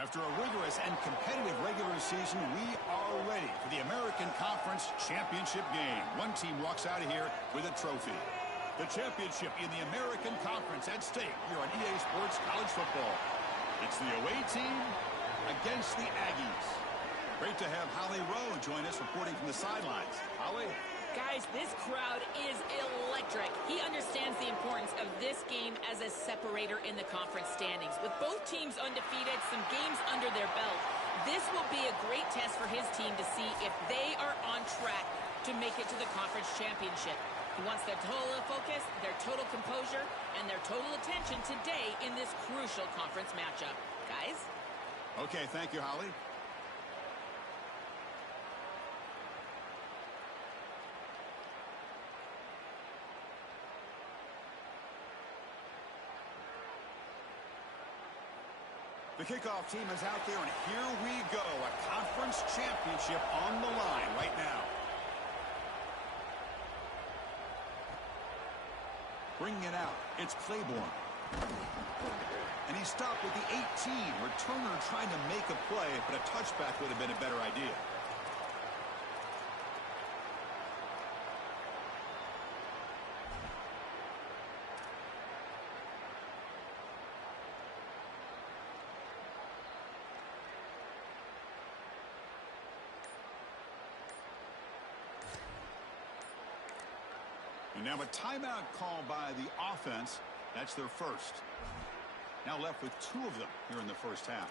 After a rigorous and competitive regular season, we are ready for the American Conference Championship game. One team walks out of here with a trophy. The championship in the American Conference at stake here on EA Sports College Football. It's the away team against the Aggies. Great to have Holly Rowe join us reporting from the sidelines. Holly? Guys, this crowd is electric. He understands the importance of this game as a separator in the conference standings. With both teams undefeated, some games under their belt, this will be a great test for his team to see if they are on track to make it to the conference championship. He wants their total focus, their total composure, and their total attention today in this crucial conference matchup. Guys? Okay, thank you, Holly. The kickoff team is out there, and here we go. A conference championship on the line right now. Bringing it out, it's Claiborne. And he stopped with the 18. Returner trying to make a play, but a touchback would have been a better idea. And now a timeout call by the offense. That's their first. Now left with 2 of them here in the first half.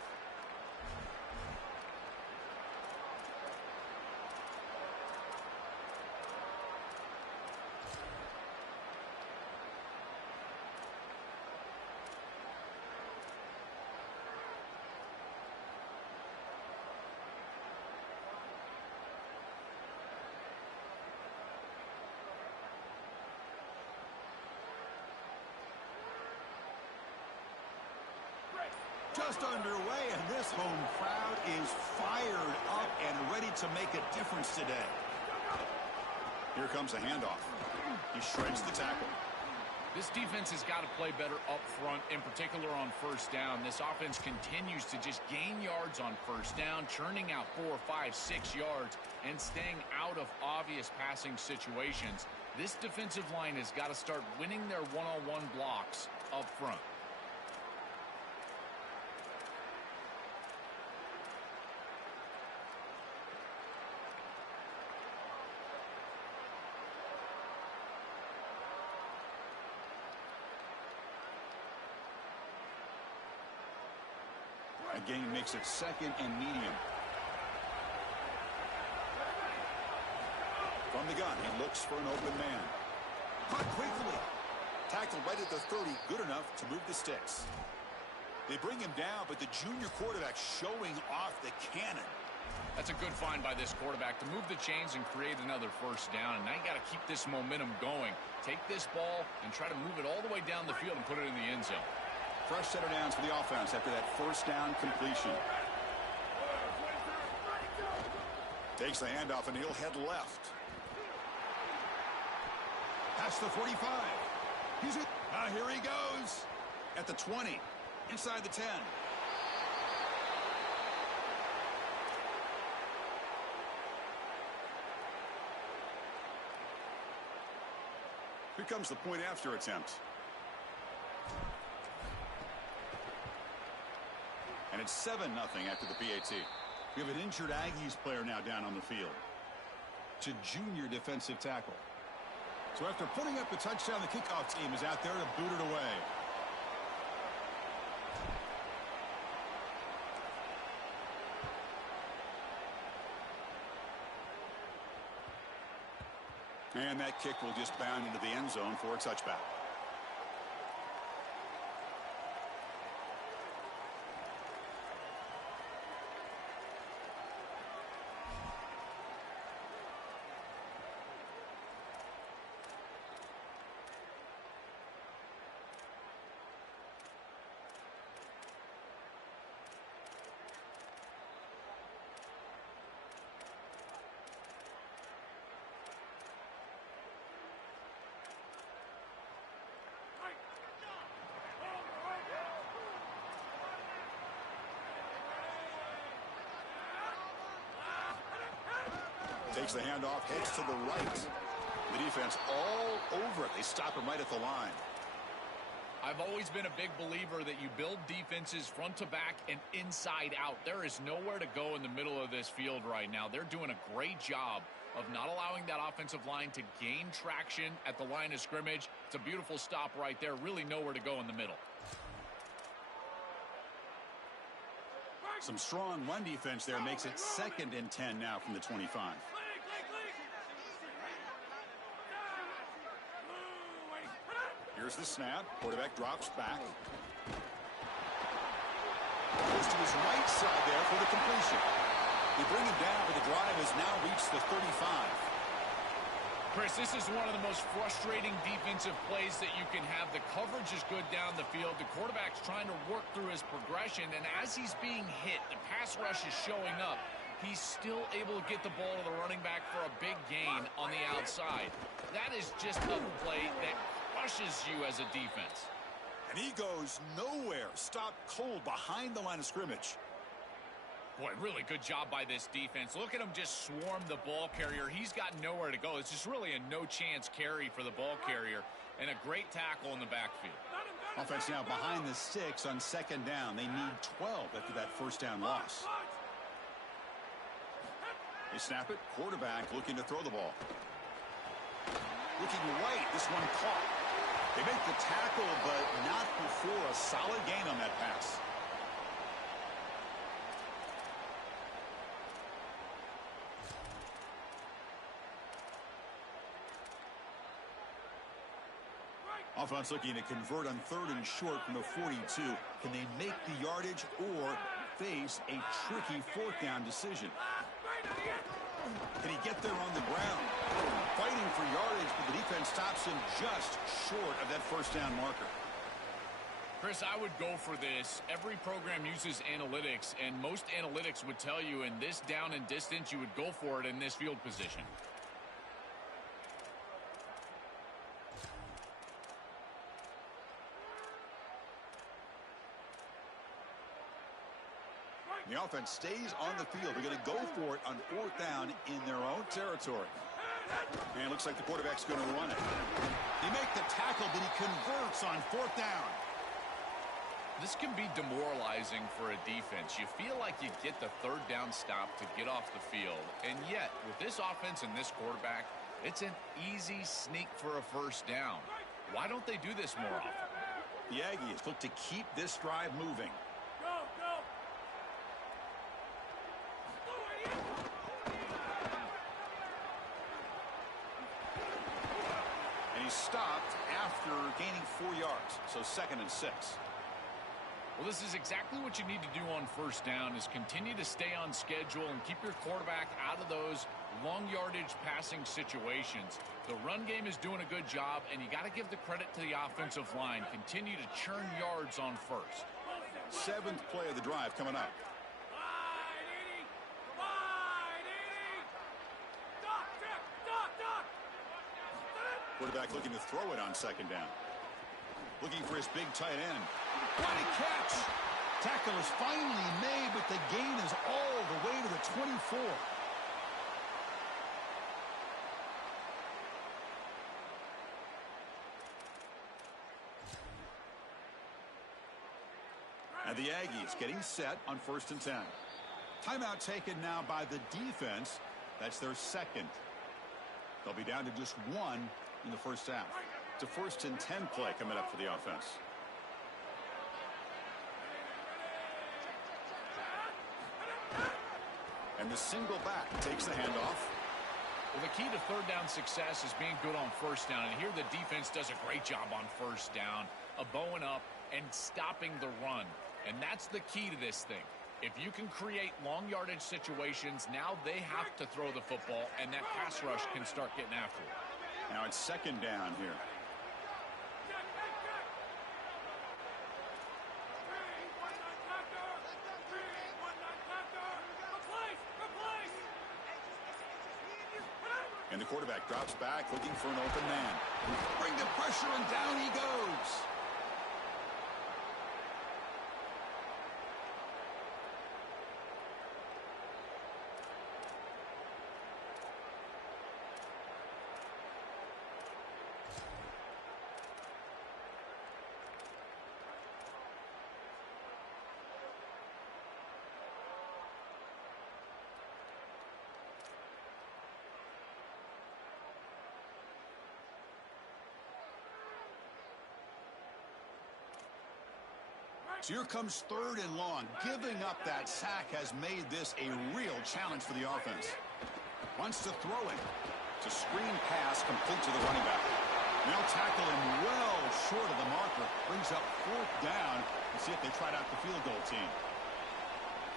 Just underway, and this home crowd is fired up and ready to make a difference today. Here comes a handoff. He shreds the tackle. This defense has got to play better up front, in particular on first down. This offense continues to just gain yards on first down, churning out 4, 5, 6 yards, and staying out of obvious passing situations. This defensive line has got to start winning their one-on-one blocks up front. Again, makes it 2nd and medium. From the gun, he looks for an open man. Caught quickly. Tackled right at the 30, good enough to move the sticks. They bring him down, but the junior quarterback showing off the cannon. That's a good find by this quarterback to move the chains and create another first down. And now you got to keep this momentum going. Take this ball and try to move it all the way down the field and put it in the end zone. Fresh set of downs for the offense after that first down completion. Takes the handoff, and he'll head left. Past the 45. Here he goes. At the 20. Inside the 10. Here comes the point after attempt. And it's 7-0 after the PAT. We have an injured Aggies player now down on the field. It's a junior defensive tackle. So after putting up the touchdown, the kickoff team is out there to boot it away. And that kick will just bound into the end zone for a touchback. Takes the handoff, heads to the right. The defense all over it. They stop him right at the line. I've always been a big believer that you build defenses front to back and inside out. There is nowhere to go in the middle of this field right now. They're doing a great job of not allowing that offensive line to gain traction at the line of scrimmage. It's a beautiful stop right there. Really nowhere to go in the middle. Some strong run defense there makes it 2nd and 10 now from the 25. Here's the snap. Quarterback drops back. Goes to his right side there for the completion. They bring him down, but the drive has now reached the 35. Chris, this is one of the most frustrating defensive plays that you can have. The coverage is good down the field. The quarterback's trying to work through his progression, and as he's being hit, the pass rush is showing up. He's still able to get the ball to the running back for a big gain on the outside. That is just a play that crushes you as a defense. And he goes nowhere. Stopped cold behind the line of scrimmage. Boy, really good job by this defense. Look at him just swarm the ball carrier. He's got nowhere to go. It's just really a no-chance carry for the ball carrier, and a great tackle in the backfield. Offense now behind the 6 on 2nd down. They need 12 after that first down loss. They snap it. Quarterback looking to throw the ball. Looking right. This one caught. They make the tackle, but not before a solid gain on that pass. Offense looking to convert on 3rd and short from the 42. Can they make the yardage or face a tricky 4th down decision? Can he get there on the ground? Fighting for yardage, but the defense stops him just short of that first down marker. Chris, I would go for this. Every program uses analytics, and most analytics would tell you in this down and distance, you would go for it in this field position. The offense stays on the field. They're going to go for it on 4th down in their own territory. And it looks like the quarterback's going to run it. They make the tackle, but he converts on 4th down. This can be demoralizing for a defense. You feel like you get the 3rd down stop to get off the field. And yet, with this offense and this quarterback, it's an easy sneak for a first down. Why don't they do this more often? The Aggies look to keep this drive moving. Stopped after gaining 4 yards, so 2nd and 6. Well, this is exactly what you need to do on first down, is continue to stay on schedule and keep your quarterback out of those long yardage passing situations. The run game is doing a good job, and you got to give the credit to the offensive line. Continue to churn yards on first. 7th play of the drive coming up. Quarterback looking to throw it on 2nd down. Looking for his big tight end. What a catch! Tackle is finally made, but the gain is all the way to the 24. And the Aggies getting set on 1st and 10. Timeout taken now by the defense. That's their 2nd. They'll be down to just 1 in the first half. It's a 1st and 10 play coming up for the offense. And the single back takes the handoff. Well, the key to 3rd down success is being good on first down. And here the defense does a great job on first down of bowing up and stopping the run. And that's the key to this thing. If you can create long yardage situations, now they have to throw the football, and that pass rush can start getting after it. Now it's 2nd down here. And the quarterback drops back, looking for an open man. Bring the pressure, and down he goes. So here comes 3rd and long. Giving up that sack has made this a real challenge for the offense. Wants to throw it. It's a screen pass complete to the running back. They'll tackle him well short of the marker. Brings up 4th down. Let's see if they tried out the field goal team.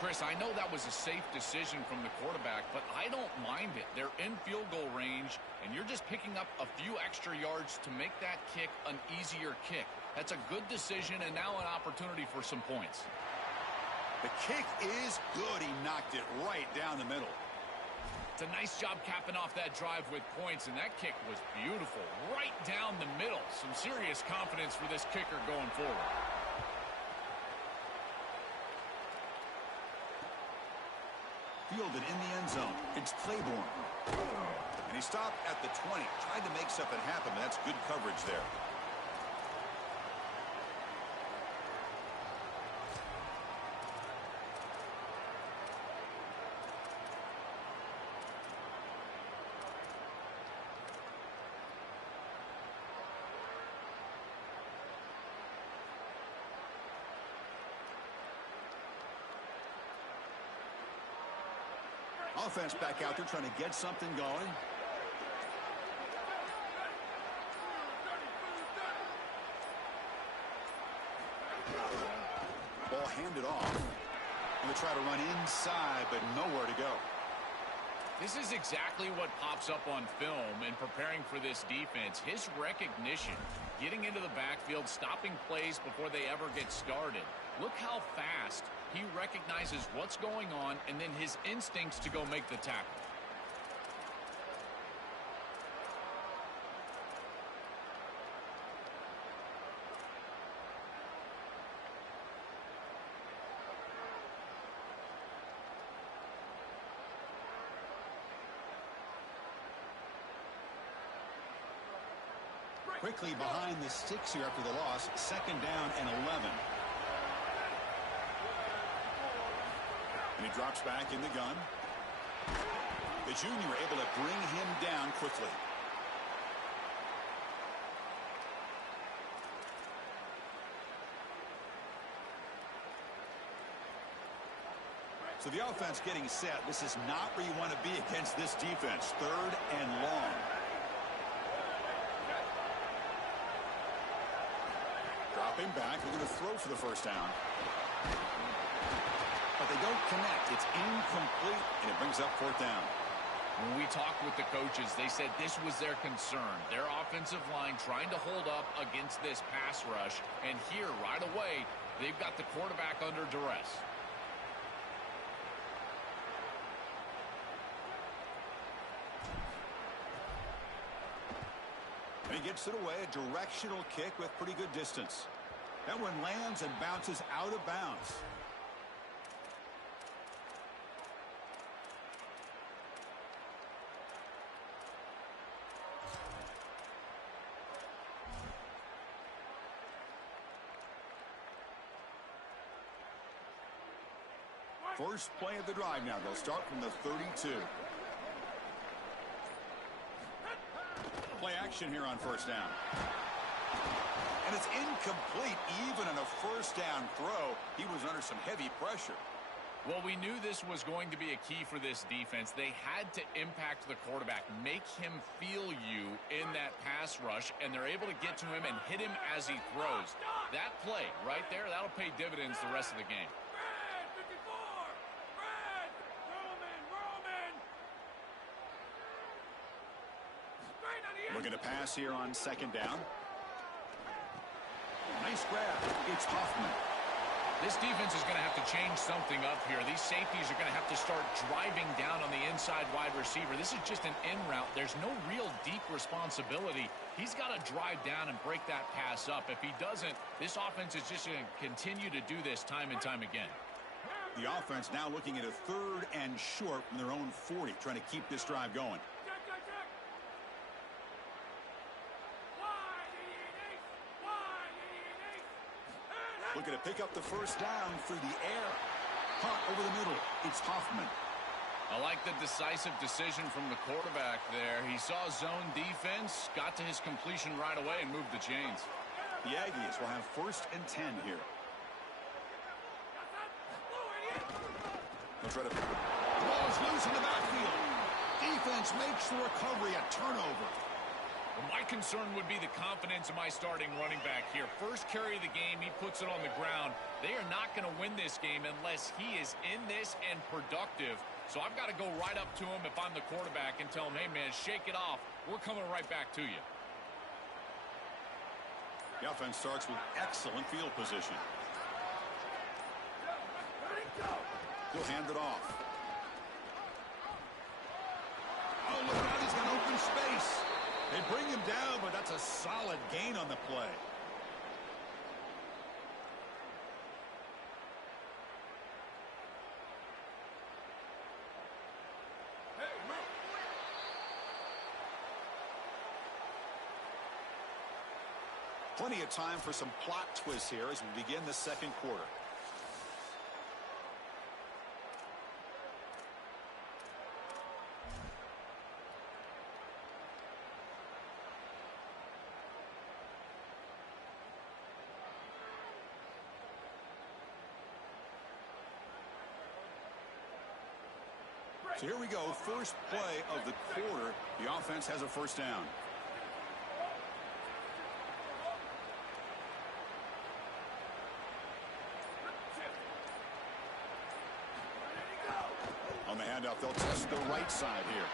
Chris, I know that was a safe decision from the quarterback, but I don't mind it. They're in field goal range, and you're just picking up a few extra yards to make that kick an easier kick. That's a good decision, and now an opportunity for some points. The kick is good. He knocked it right down the middle. It's a nice job capping off that drive with points, and that kick was beautiful. Right down the middle. Some serious confidence for this kicker going forward. Fielded in the end zone. It's Claiborne. And he stopped at the 20. Tried to make something happen, but that's good coverage there. Offense back out there trying to get something going. Ball handed off. Going to try to run inside, but nowhere to go. This is exactly what pops up on film in preparing for this defense. His recognition, getting into the backfield, stopping plays before they ever get started. Look how fast he recognizes what's going on and then his instincts to go make the tackle. Quickly behind the sticks here after the loss. 2nd down and 11. And he drops back in the gun. The junior able to bring him down quickly. So the offense getting set. This is not where you want to be against this defense. 3rd and long. Dropping back. They're going to throw for the 1st down. But they don't connect. It's incomplete, and it brings up 4th down. When we talked with the coaches, they said this was their concern. Their offensive line trying to hold up against this pass rush. And here, right away, they've got the quarterback under duress. And he gets it away, a directional kick with pretty good distance. That one lands and bounces out of bounds. First play of the drive now. They'll start from the 32. Play action here on 1st down. And it's incomplete. Even on a 1st down throw, he was under some heavy pressure. Well, we knew this was going to be a key for this defense. They had to impact the quarterback, make him feel you in that pass rush, and they're able to get to him and hit him as he throws. That play right there, that'll pay dividends the rest of the game. Looking to pass here on 2nd down. Nice grab. It's Hoffman. This defense is going to have to change something up here. These safeties are going to have to start driving down on the inside wide receiver. This is just an in route. There's no real deep responsibility. He's got to drive down and break that pass up. If he doesn't, this offense is just going to continue to do this time and time again. The offense now looking at a 3rd and short from their own 40, trying to keep this drive going. Looking to pick up the 1st down through the air. Caught over the middle. It's Hoffman. I like the decisive decision from the quarterback there. He saw zone defense, got to his completion right away, and moved the chains. The Aggies will have 1st and 10 here. They'll try to... The ball is loose in the backfield. Defense makes the recovery a turnover. Well, my concern would be the confidence of my starting running back here. First carry of the game, he puts it on the ground. They are not going to win this game unless he is in this and productive. So I've got to go right up to him if I'm the quarterback and tell him, hey, man, shake it off. We're coming right back to you. The offense starts with excellent field position. He'll hand it off. Oh, look out, he's got open space. They bring him down, but that's a solid gain on the play. Plenty of time for some plot twists here as we begin the second quarter. So here we go, first play of the quarter. The offense has a first down. On the handoff, they'll test the right side here.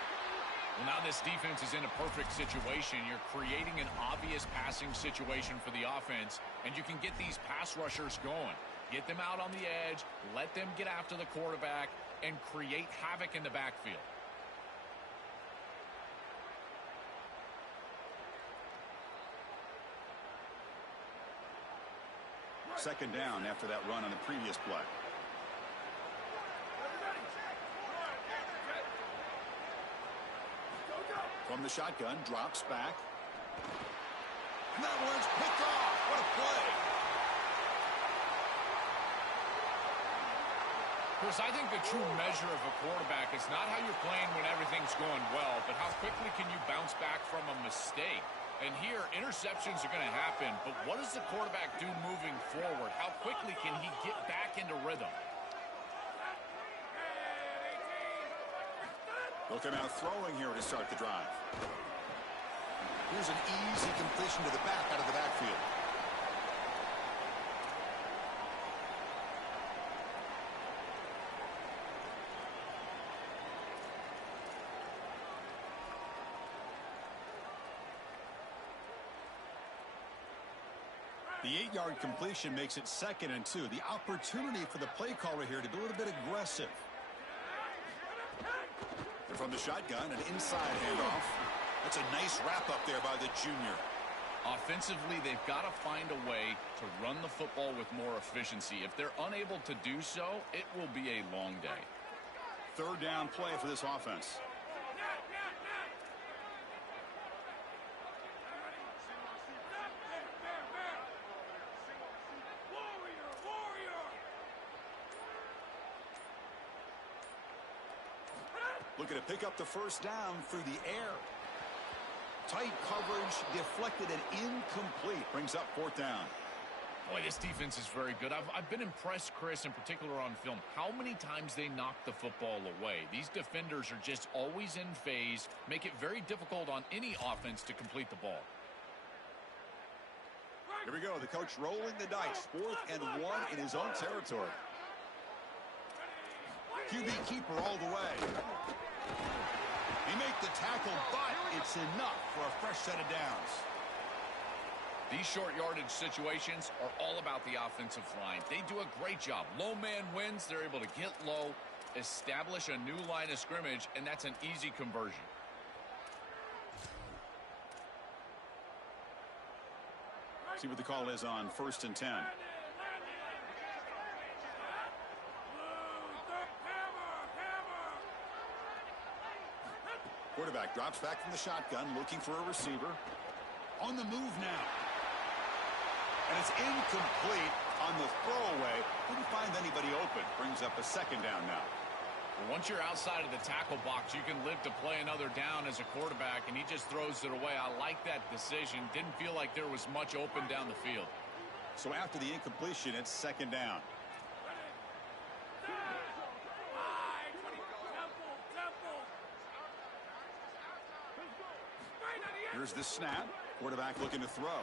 Well, now this defense is in a perfect situation. You're creating an obvious passing situation for the offense, and you can get these pass rushers going. Get them out on the edge, let them get after the quarterback, and create havoc in the backfield. Second down after that run on the previous play. From the shotgun, drops back. And that one's picked off. What a play. Chris, I think the true measure of a quarterback is not how you're playing when everything's going well, but how quickly can you bounce back from a mistake. And here, interceptions are going to happen, but what does the quarterback do moving forward? How quickly can he get back into rhythm? Looking out throwing here to start the drive. Here's an easy completion to the back out of the backfield. The 8-yard completion makes it 2nd and 2. The opportunity for the play caller here to be a little bit aggressive. And from the shotgun, an inside handoff. That's a nice wrap up there by the junior. Offensively, they've got to find a way to run the football with more efficiency. If they're unable to do so, it will be a long day. Third down play for this offense. Looking to pick up the first down through the air. Tight coverage, deflected and incomplete. Brings up 4th down. Boy, this defense is very good. I've been impressed, Chris, in particular on film, how many times they knock the football away. These defenders are just always in phase, make it very difficult on any offense to complete the ball. Here we go, the coach rolling the dice. 4th and 1 in his own territory. QB keeper all the way. He made the tackle, but it's enough for a fresh set of downs. These short yardage situations are all about the offensive line. They do a great job. Low man wins. They're able to get low, establish a new line of scrimmage, and that's an easy conversion. See what the call is on 1st and 10. Quarterback drops back from the shotgun, looking for a receiver. On the move now. And it's incomplete on the throwaway. Couldn't find anybody open. Brings up a 2nd down now. Well, once you're outside of the tackle box, you can live to play another down as a quarterback, and he just throws it away. I like that decision. Didn't feel like there was much open down the field. So after the incompletion, it's 2nd down. Here's the snap. Quarterback looking to throw.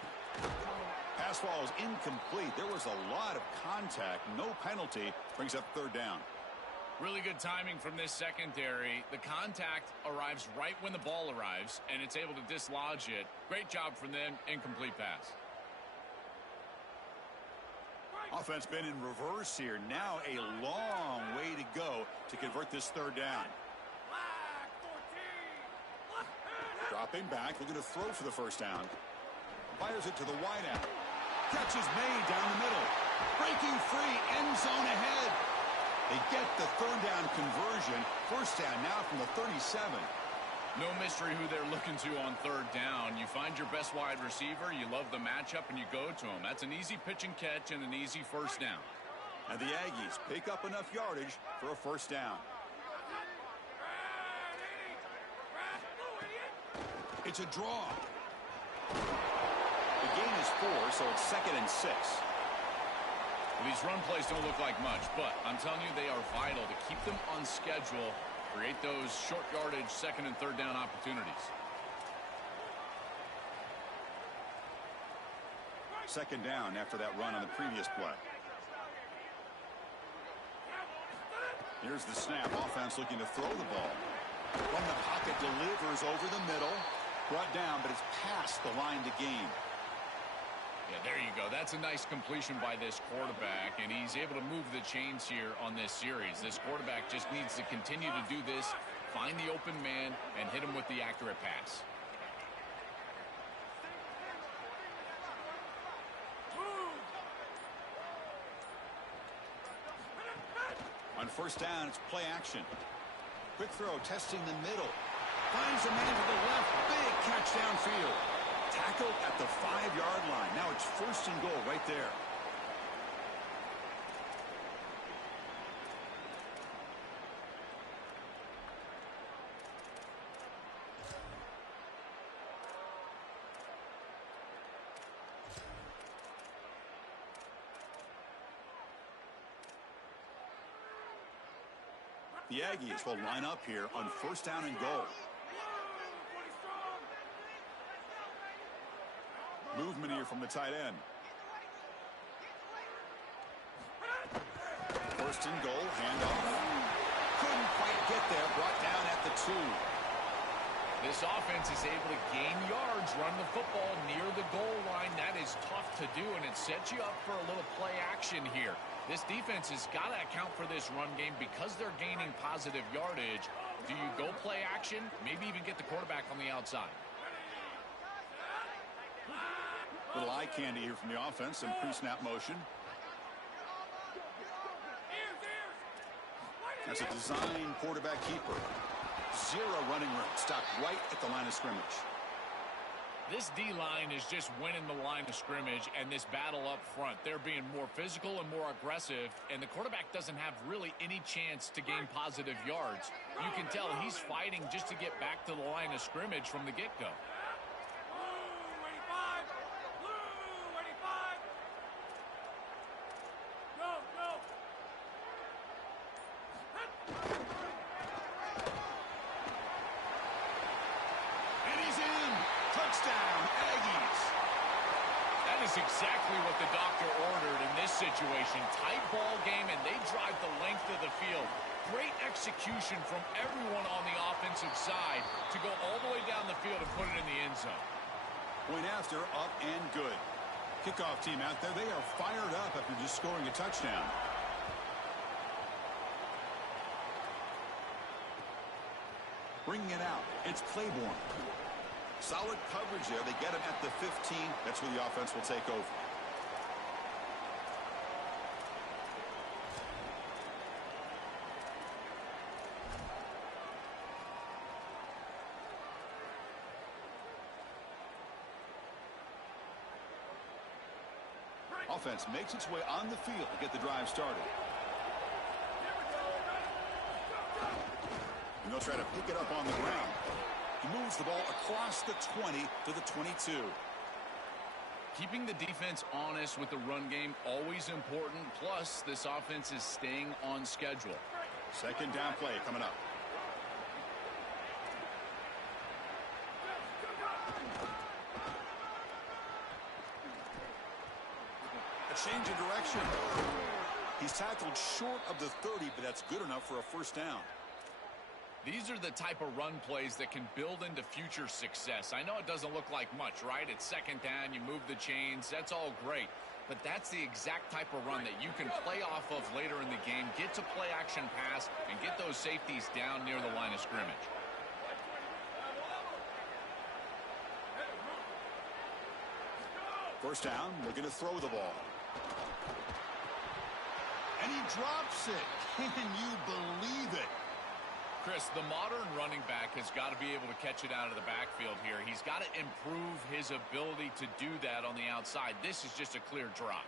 Pass ball is incomplete. There was a lot of contact. No penalty. Brings up third down. Really good timing from this secondary. The contact arrives right when the ball arrives, and it's able to dislodge it. Great job from them. Incomplete pass. Offense been in reverse here. Now a long way to go to convert this third down. Dropping back, looking to throw for the first down. Fires it to the wideout. Catch is made down the middle. Breaking free, end zone ahead. They get the third down conversion. First down now from the 37. No mystery who they're looking to on third down. You find your best wide receiver, you love the matchup, and you go to him. That's an easy pitch and catch and an easy first down. And the Aggies pick up enough yardage for a first down. It's a draw. The gain is 4, so it's 2nd and 6. Well, these run plays don't look like much, but I'm telling you they are vital to keep them on schedule, create those short yardage 2nd and 3rd down opportunities. 2nd down after that run on the previous play. Here's the snap. Offense looking to throw the ball. From the pocket, delivers over the middle. Brought down, but it's past the line to gain. Yeah, there you go. That's a nice completion by this quarterback, and he's able to move the chains here on this series. This quarterback just needs to continue to do this, find the open man, and hit him with the accurate pass. On first down, it's play action. Quick throw, testing the middle. Finds a man to the left. Big catch downfield. Tackled at the 5-yard line. Now it's 1st and goal right there. The Aggies will line up here on 1st down and goal. Movement here from the tight end. 1st and goal, handoff. Couldn't quite get there, brought down at the 2. This offense is able to gain yards, run the football near the goal line. That is tough to do, and it sets you up for a little play action here. This defense has got to account for this run game because they're gaining positive yardage. Do you go play action? Maybe even get the quarterback on the outside. Little eye candy here from the offense, some pre-snap motion. That's a design quarterback keeper. 0 running room, stopped right at the line of scrimmage. This D-line is just winning the line of scrimmage, and this battle up front. They're being more physical and more aggressive, and the quarterback doesn't have really any chance to gain positive yards. You can tell he's fighting just to get back to the line of scrimmage from the get-go. Exactly what the doctor ordered in this situation. Tight ball game, and they drive the length of the field. Great execution from everyone on the offensive side to go all the way down the field and put it in the end zone. Point after, up and good. Kickoff team out there, they are fired up after just scoring a touchdown. Bringing it out, it's Claiborne. Solid coverage there. They get him at the 15. That's where the offense will take over. Offense makes its way on the field to get the drive started. And they'll try to pick it up on the ground. He moves the ball across the 20 to the 22. Keeping the defense honest with the run game, always important. Plus, this offense is staying on schedule. 2nd down play coming up. Change of direction. He's tackled short of the 30, but that's good enough for a first down. These are the type of run plays that can build into future success. I know it doesn't look like much, right? It's second down, you move the chains, that's all great. But that's the exact type of run that you can play off of later in the game, get to play action pass, and get those safeties down near the line of scrimmage. First down, looking to throw the ball. And he drops it. Can you believe it? Chris, the modern running back has got to be able to catch it out of the backfield here. He's got to improve his ability to do that on the outside. This is just a clear drop.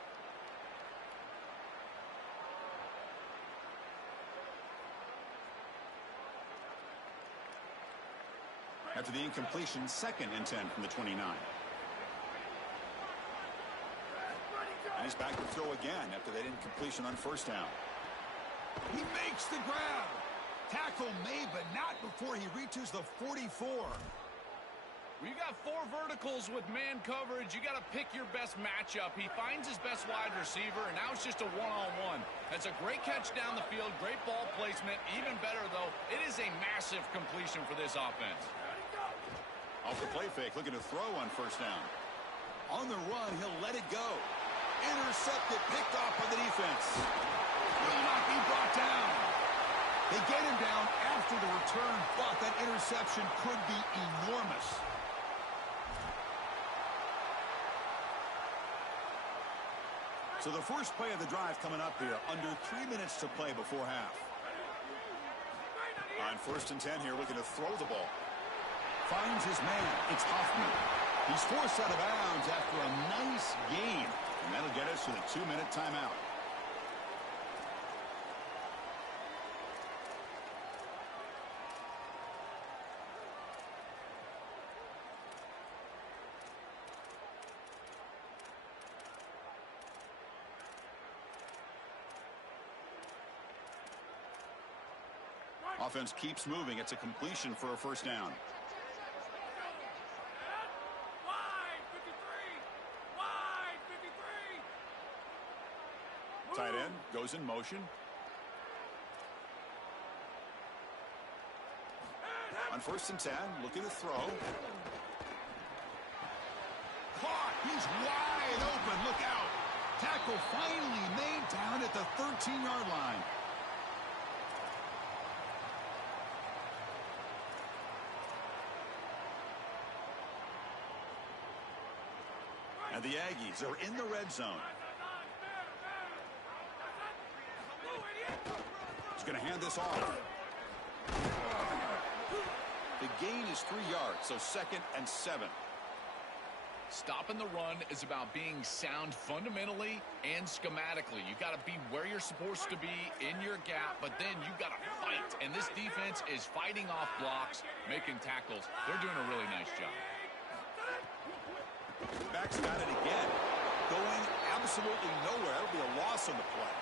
After the incompletion, 2nd and 10 from the 29. And he's back to throw again after that incompletion on first down. He makes the grab. Tackle made, but not before he reaches the 44. You got 4 verticals with man coverage. You got to pick your best matchup. He finds his best wide receiver, and now it's just a one-on-one. That's a great catch down the field, great ball placement. Even better, though, it is a massive completion for this offense. Off the play fake, looking to throw on first down. On the run, he'll let it go. Intercepted, picked off by the defense. Will not be brought down. They get him down after the return, but that interception could be enormous. So the first play of the drive coming up here, under 3 minutes to play before half. On first and 10 here, looking to throw the ball. Finds his man. It's Hoffman. He's forced out of bounds after a nice gain, and that'll get us to the 2-minute timeout. Offense keeps moving. It's a completion for a first down. Tight end goes in motion. On first and 10, looking to throw. Caught. He's wide open. Look out. Tackle finally made down at the 13-yard line. And the Aggies are in the red zone. He's going to hand this off. The gain is 3 yards, so 2nd and 7. Stopping the run is about being sound fundamentally and schematically. You got to be where you're supposed to be in your gap, but then you got to fight. And this defense is fighting off blocks, making tackles. They're doing a really nice job. Back's got it again. Going absolutely nowhere. It'll be a loss on the play.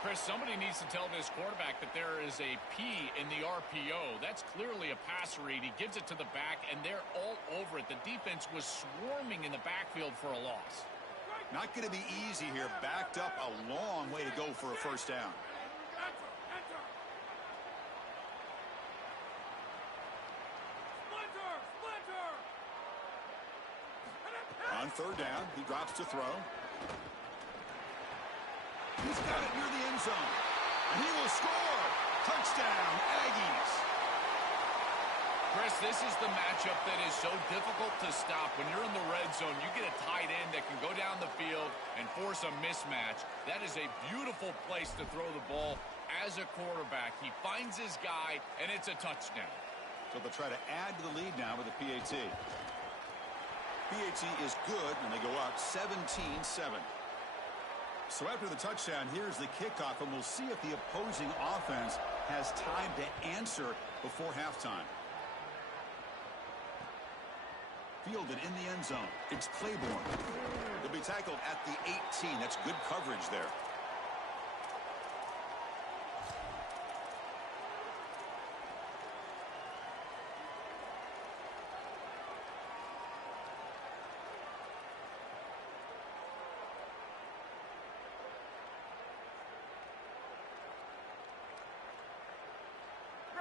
Chris, somebody needs to tell this quarterback that there is a P in the RPO. That's clearly a pass read. He gives it to the back, and they're all over it. The defense was swarming in the backfield for a loss. Not going to be easy here. Backed up a long way to go for a first down. On third down, he drops to throw. He's got it near the end zone. And he will score. Touchdown, Aggies. Chris, this is the matchup that is so difficult to stop. When you're in the red zone, you get a tight end that can go down the field and force a mismatch. That is a beautiful place to throw the ball as a quarterback. He finds his guy, and it's a touchdown. So they'll try to add to the lead now with the PAT. PAT is good when they go up 17-7. So after the touchdown, here's the kickoff, and we'll see if the opposing offense has time to answer before halftime. Fielded in the end zone. It's Claiborne. He'll be tackled at the 18. That's good coverage there.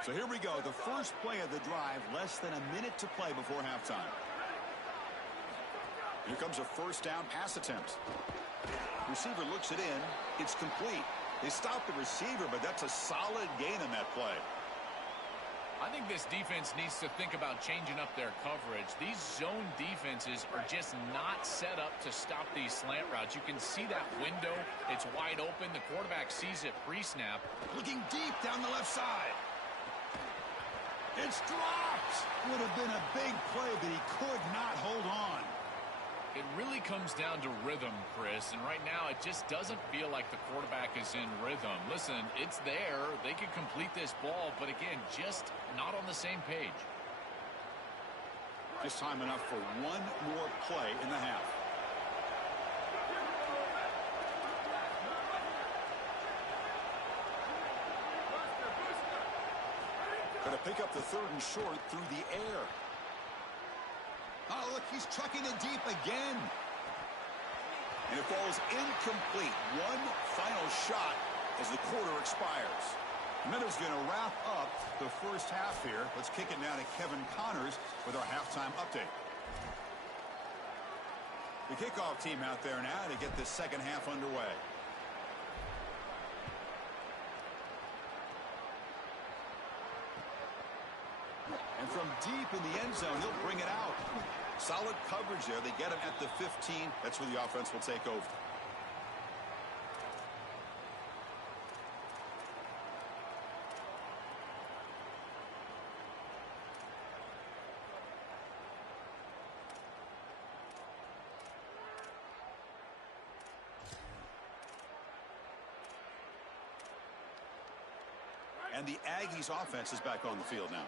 So here we go, the first play of the drive, less than a minute to play before halftime. Here comes a first down pass attempt. Receiver looks it in. It's complete. They stopped the receiver, but that's a solid gain in that play. I think this defense needs to think about changing up their coverage. These zone defenses are just not set up to stop these slant routes. You can see that window. It's wide open. The quarterback sees it pre-snap. Looking deep down the left side. It's dropped. Would have been a big play, but he could not hold on. It really comes down to rhythm, Chris, and right now it just doesn't feel like the quarterback is in rhythm. Listen, it's there. They could complete this ball, but again, just not on the same page. Just time enough for one more play in the half. Going to pick up the 3rd and short through the air. Oh, look, he's chucking it deep again. And it falls incomplete. One final shot as the quarter expires. Minnows going to wrap up the first half here. Let's kick it now to Kevin Connors with our halftime update. The kickoff team out there now to get this second half underway. And from deep in the end zone, he'll bring it out. Solid coverage there. They get him at the 15. That's where the offense will take over. And the Aggies offense is back on the field now.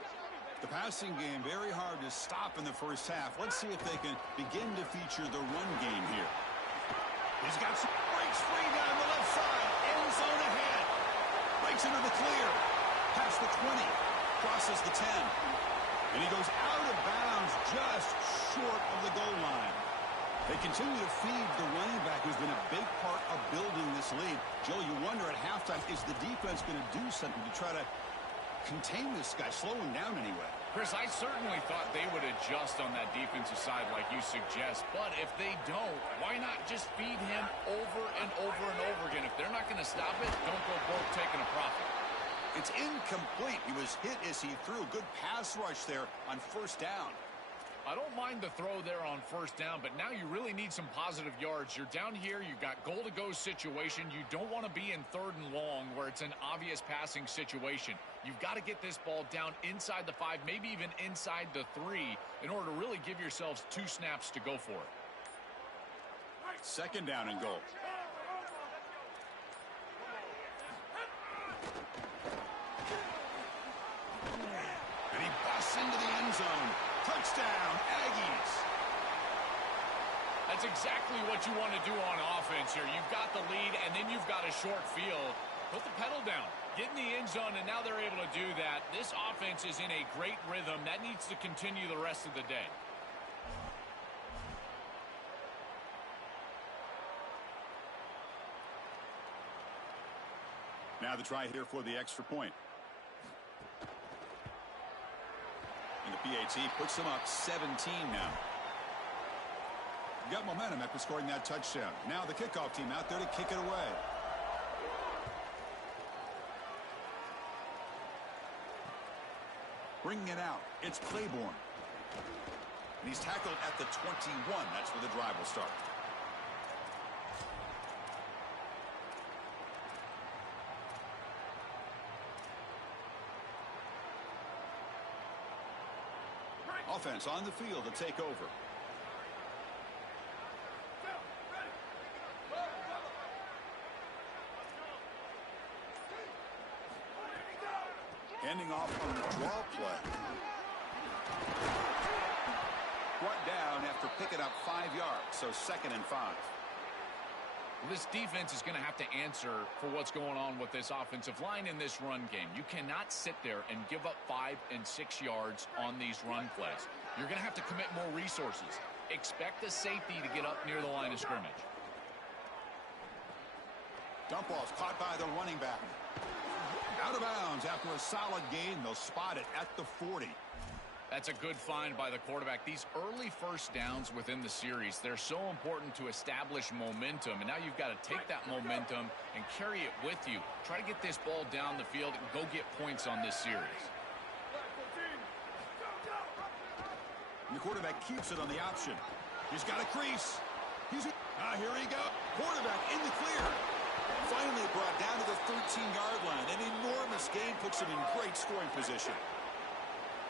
The passing game very hard to stop in the first half. Let's see if they can begin to feature the run game here. He's got some breaks free down the left side. End zone ahead. Breaks into the clear. Past the 20. Crosses the 10. And he goes out of bounds just short of the goal line. They continue to feed the running back who's been a big part of building this lead. Joe, you wonder at halftime, is the defense going to do something to try to contain this guy, slow him down anyway? Chris, I certainly thought they would adjust on that defensive side like you suggest, but if they don't, why not just feed him over and over and over again? If they're not going to stop it, don't go broke taking a profit. It's incomplete. He was hit as he threw. Good pass rush there on first down. I don't mind the throw there on first down, but now you really need some positive yards. You're down here, you've got goal-to-go situation. You don't want to be in 3rd and long where it's an obvious passing situation. You've got to get this ball down inside the 5, maybe even inside the 3, in order to really give yourselves 2 snaps to go for it. 2nd down and goal. And he busts into the end zone. Touchdown, Aggies. That's exactly what you want to do on offense here. You've got the lead, and then you've got a short field. Put the pedal down. Get in the end zone, and now they're able to do that. This offense is in a great rhythm. That needs to continue the rest of the day. Now the try here for the extra point. And the PAT puts them up 17 now. Got momentum after scoring that touchdown. Now the kickoff team out there to kick it away. Bringing it out, it's Claiborne. And he's tackled at the 21. That's where the drive will start. Offense on the field to take over. Ending off on the draw play. Brought down after picking up 5 yards, so 2nd and 5. This defense is going to have to answer for what's going on with this offensive line in this run game. You cannot sit there and give up 5 and 6 yards on these run plays. You're going to have to commit more resources. Expect the safety to get up near the line of scrimmage. Dump off caught by the running back. Out of bounds after a solid gain. They'll spot it at the 40. That's a good find by the quarterback. These early first downs within the series, they're so important to establish momentum. And now you've got to take that momentum and carry it with you. Try to get this ball down the field and go get points on this series. The quarterback keeps it on the option. He's got a crease. Here he goes. Quarterback in the clear. Finally brought down to the 13-yard line. An enormous gain puts him in great scoring position.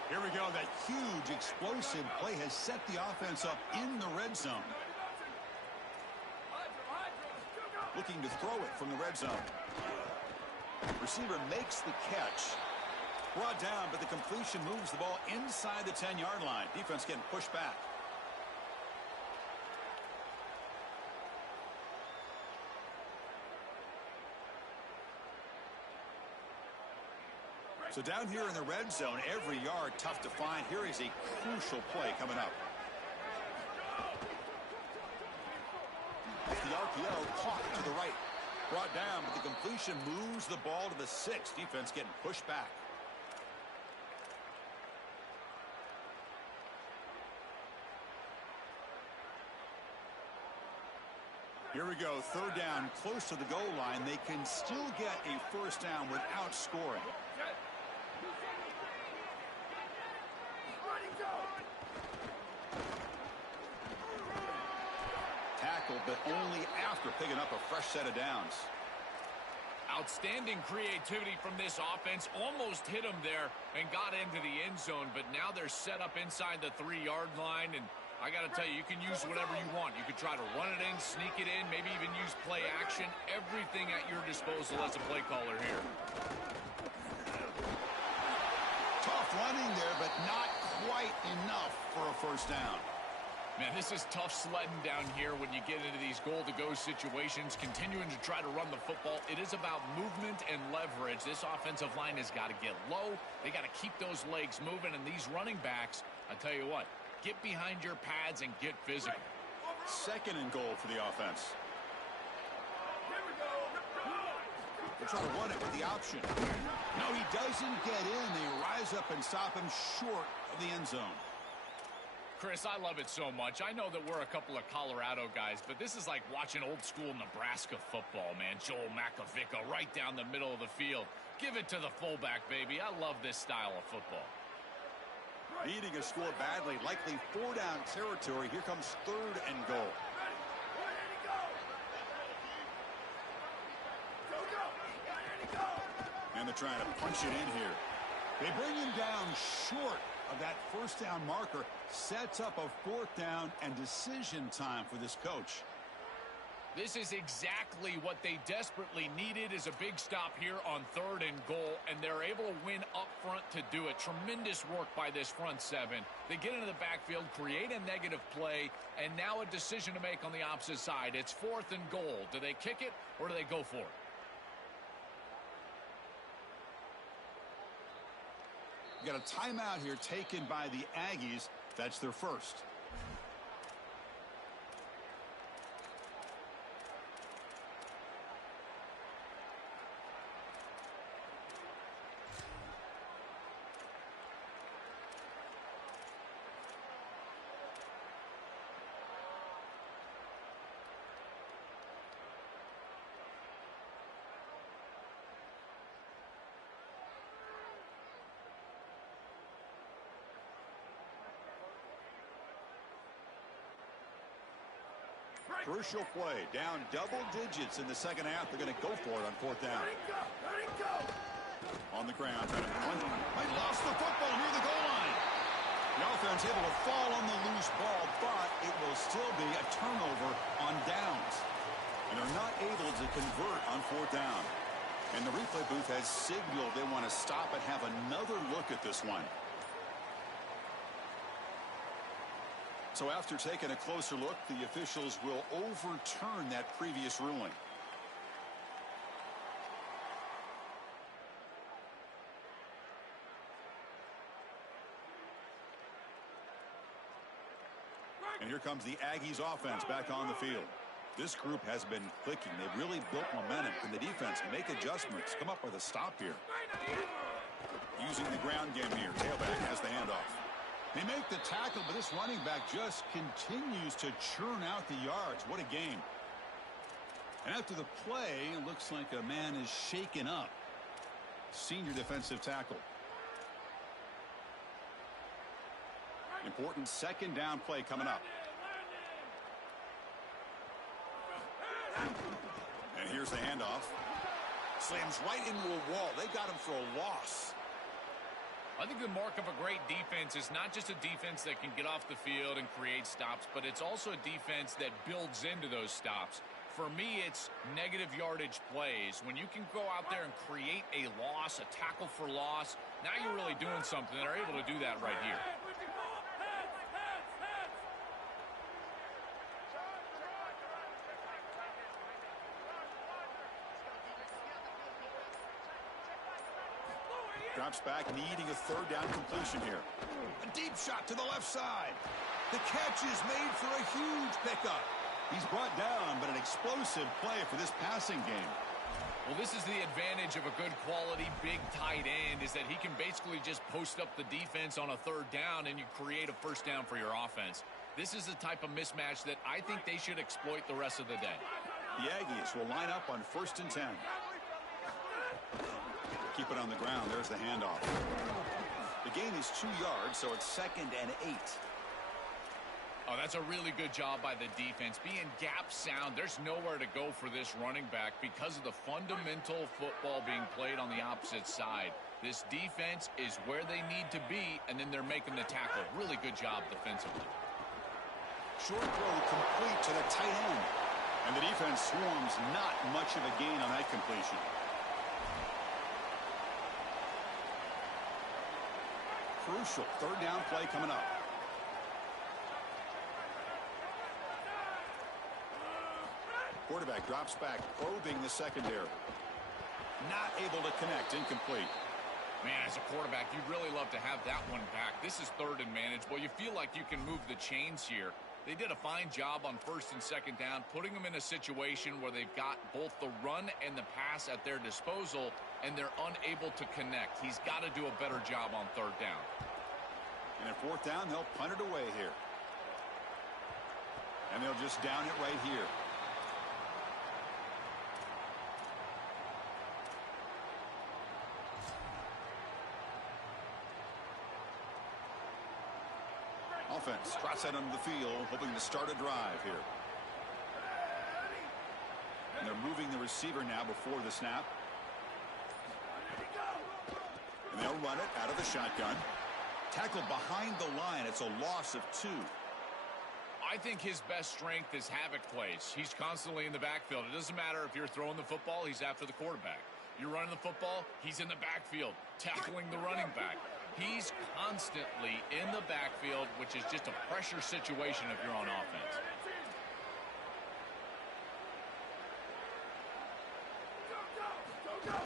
Here we go. That huge explosive play has set the offense up in the red zone. Looking to throw it from the red zone. Receiver makes the catch. Brought down, but the completion moves the ball inside the 10-yard line. Defense getting pushed back. So down here in the red zone, every yard tough to find. Here is a crucial play coming up. The RPO caught to the right. Brought down, but the completion moves the ball to the 6. Defense getting pushed back. Here we go. Third down, close to the goal line. They can still get a first down without scoring. Tackled, but only after picking up a fresh set of downs. Outstanding creativity from this offense. Almost hit him there and got into the end zone, but now they're set up inside the 3-yard line, and I got to tell you, you can use whatever you want. You could try to run it in, sneak it in, maybe even use play action. Everything at your disposal as a play caller here. Tough running there, but not quite enough for a first down. Man, this is tough sledding down here when you get into these goal-to-go situations, continuing to try to run the football. It is about movement and leverage. This offensive line has got to get low. They got to keep those legs moving, and these running backs, I tell you what, get behind your pads and get physical. Second and goal for the offense. They're trying to run it with the option. No, he doesn't get in. They rise up and stop him short of the end zone. Chris, I love it so much. I know that we're a couple of Colorado guys, but this is like watching old-school Nebraska football, man. Joel Makovica right down the middle of the field. Give it to the fullback, baby. I love this style of football. Needing a score badly, likely 4-down territory. Here comes third and goal. And they're trying to punch it in here. They bring him down short of that first down marker. Sets up a 4th down and decision time for this coach. This is exactly what they desperately needed, is a big stop here on 3rd and goal, and they're able to win up front to do it. Tremendous work by this front 7. They get into the backfield, create a negative play, and now a decision to make on the opposite side. It's 4th and goal. Do they kick it or do they go for it? You got a timeout here taken by the Aggies. That's their first. Crucial play. Down double digits in the second half. They're going to go for it on 4th down. On the ground. Trying to punch. They lost the football near the goal line. The offense able to fall on the loose ball, but it will still be a turnover on downs. And they're not able to convert on 4th down. And the replay booth has signaled they want to stop and have another look at this one. So after taking a closer look, the officials will overturn that previous ruling. And here comes the Aggies offense back on the field. This group has been clicking. They've really built momentum. Can the defense make adjustments, come up with a stop here? Using the ground game here. Tailback has the handoff. They make the tackle, but this running back just continues to churn out the yards. What a game. And after the play, it looks like a man is shaken up. Senior defensive tackle. Important second down play coming up. And here's the handoff. Slams right into a wall. They got him for a loss. I think the mark of a great defense is not just a defense that can get off the field and create stops, but it's also a defense that builds into those stops. For me, it's negative yardage plays. When you can go out there and create a loss, a tackle for loss, now you're really doing something. They're able to do that right here. Drops back, needing a third down completion here. A deep shot to the left side. The catch is made for a huge pickup. He's brought down, but an explosive play for this passing game. Well, this is the advantage of a good quality big tight end, is that he can basically just post up the defense on a third down and you create a first down for your offense. This is the type of mismatch that I think they should exploit the rest of the day. The Aggies will line up on 1st and 10. Keep it on the ground. There's the handoff. The gain is 2 yards, so it's 2nd and 8. Oh, that's a really good job by the defense. Being gap sound, there's nowhere to go for this running back because of the fundamental football being played on the opposite side. This defense is where they need to be, and then they're making the tackle. Really good job defensively. Short throw complete to the tight end. And the defense swarms, not much of a gain on that completion. Crucial third down play coming up. Quarterback drops back, probing the secondary. Not able to connect, incomplete. Man, as a quarterback, you'd really love to have that one back. This is 3rd and manageable. You feel like you can move the chains here. They did a fine job on 1st and 2nd down, putting them in a situation where they've got both the run and the pass at their disposal, and they're unable to connect. He's got to do a better job on 3rd down. And at 4th down, they'll punt it away here. And they'll just down it right here. Offense trots out onto the field, hoping to start a drive here. And they're moving the receiver now before the snap. And they'll run it out of the shotgun. Tackled behind the line. It's a loss of 2. I think his best strength is havoc plays. He's constantly in the backfield. It doesn't matter if you're throwing the football, he's after the quarterback. You're running the football, he's in the backfield, tackling the running back. He's constantly in the backfield, which is just a pressure situation if you're on offense.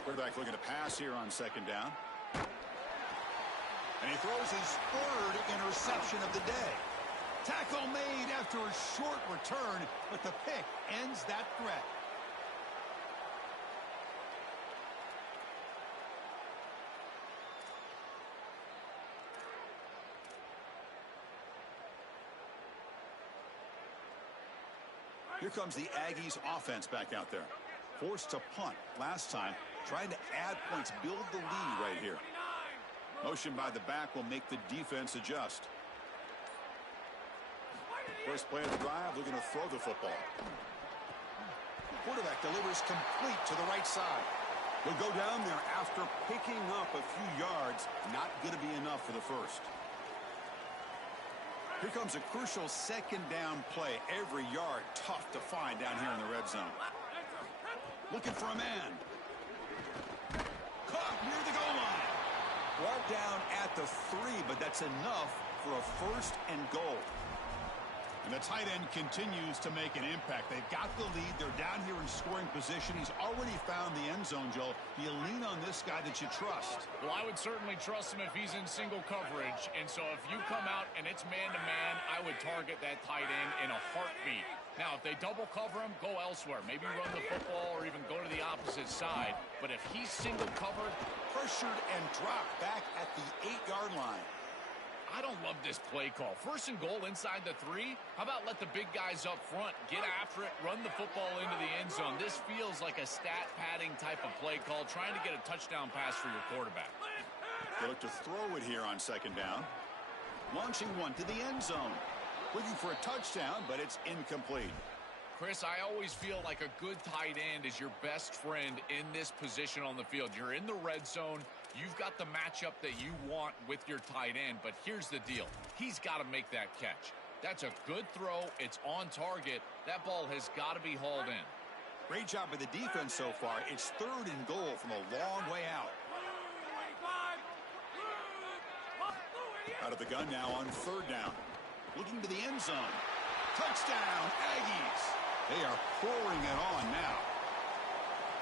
Quarterback looking to pass here on 2nd down. And he throws his 3rd interception of the day. Tackle made after a short return, but the pick ends that threat. Here comes the Aggies offense back out there. Forced to punt last time, trying to add points, build the lead right here. Motion by the back will make the defense adjust. First play of the drive, looking to throw the football. Quarterback delivers complete to the right side. He'll go down there after picking up a few yards. Not going to be enough for the first. Here comes a crucial 2nd down play. Every yard tough to find down here in the red zone. Looking for a man. Caught near the goal line. Brought down at the 3, but that's enough for a 1st and goal. And the tight end continues to make an impact. They've got the lead. They're down here in scoring position. He's already found the end zone, Joel. Do you lean on this guy that you trust? Well, I would certainly trust him if he's in single coverage. And so if you come out and it's man-to-man, I would target that tight end in a heartbeat. Now, if they double cover him, go elsewhere. Maybe run the football or even go to the opposite side. But if he's single covered, pressured and dropped back at the 8-yard line. I don't love this play call. First and goal inside the 3. How about let the big guys up front get after it, run the football into the end zone? This feels like a stat padding type of play call, trying to get a touchdown pass for your quarterback. They look to throw it here on second down. Launching one to the end zone. Looking for a touchdown, but it's incomplete. Chris, I always feel like a good tight end is your best friend in this position on the field. You're in the red zone. You've got the matchup that you want with your tight end, but here's the deal. He's got to make that catch. That's a good throw. It's on target. That ball has got to be hauled in. Great job by the defense so far. It's 3rd and goal from a long way out. Out of the gun now on 3rd down. Looking to the end zone. Touchdown, Aggies. They are pouring it on now.